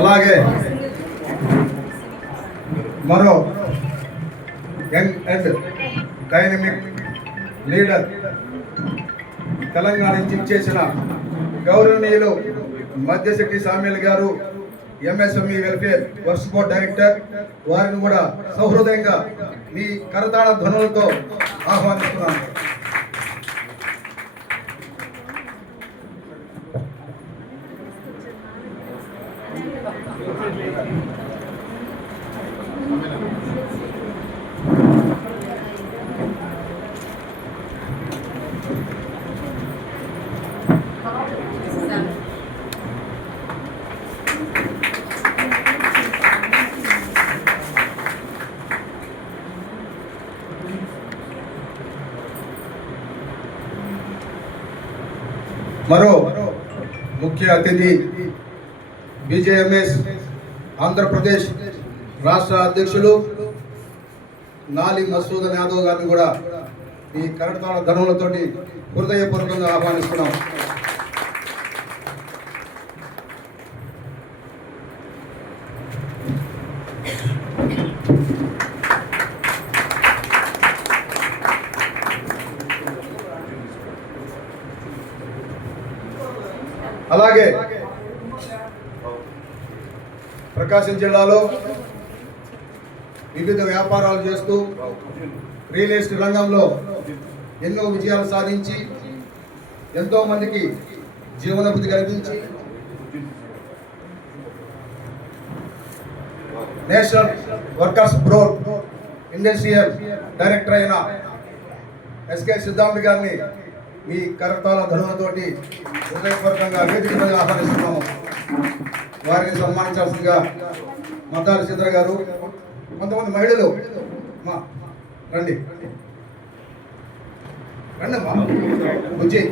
అలాగే మరో young and dynamic leader Telangana నుంచి చేసిన గౌరవనీయులు మధ్యశక్తి సామ్యుల్ గారు, MSME welfare works board director, వారిని కూడా సౌహృదయంగా మీ కరతాళ ధ్వనులతో ఆహ్వానిస్తున్నాను. మరో ముఖ్య అతిథి బీజేఎంఎస్ ఆంధ్రప్రదేశ్ రాష్ట్ర అధ్యక్షులు నాలి మసూదన్ యాదవ్ గారిని కూడా ఈ కరతాళ ధనులతోటి హృదయపూర్వకంగా ఆహ్వానిస్తున్నాం. అలాగే ప్రకాశం జిల్లాలో వివిధ వ్యాపారాలు చేస్తూ రియల్ ఎస్టేట్ రంగంలో ఎన్నో విజయాలు సాధించి ఎంతో మందికి జీవనోపాధి కల్పించి national workers board industrial director అయిన ఎస్కే సిద్ధాంత్ గారిని మీ కరతాళ ధనులతోటి హృదయపూర్వకంగా వేదిక మీద ఆహ్వానిస్తున్నాము. వారిని సన్మానించాల్సిందిగా మద్దాలి చంద్ర గారు, కొంతమంది మహిళలు రండి రండి బుజ్జి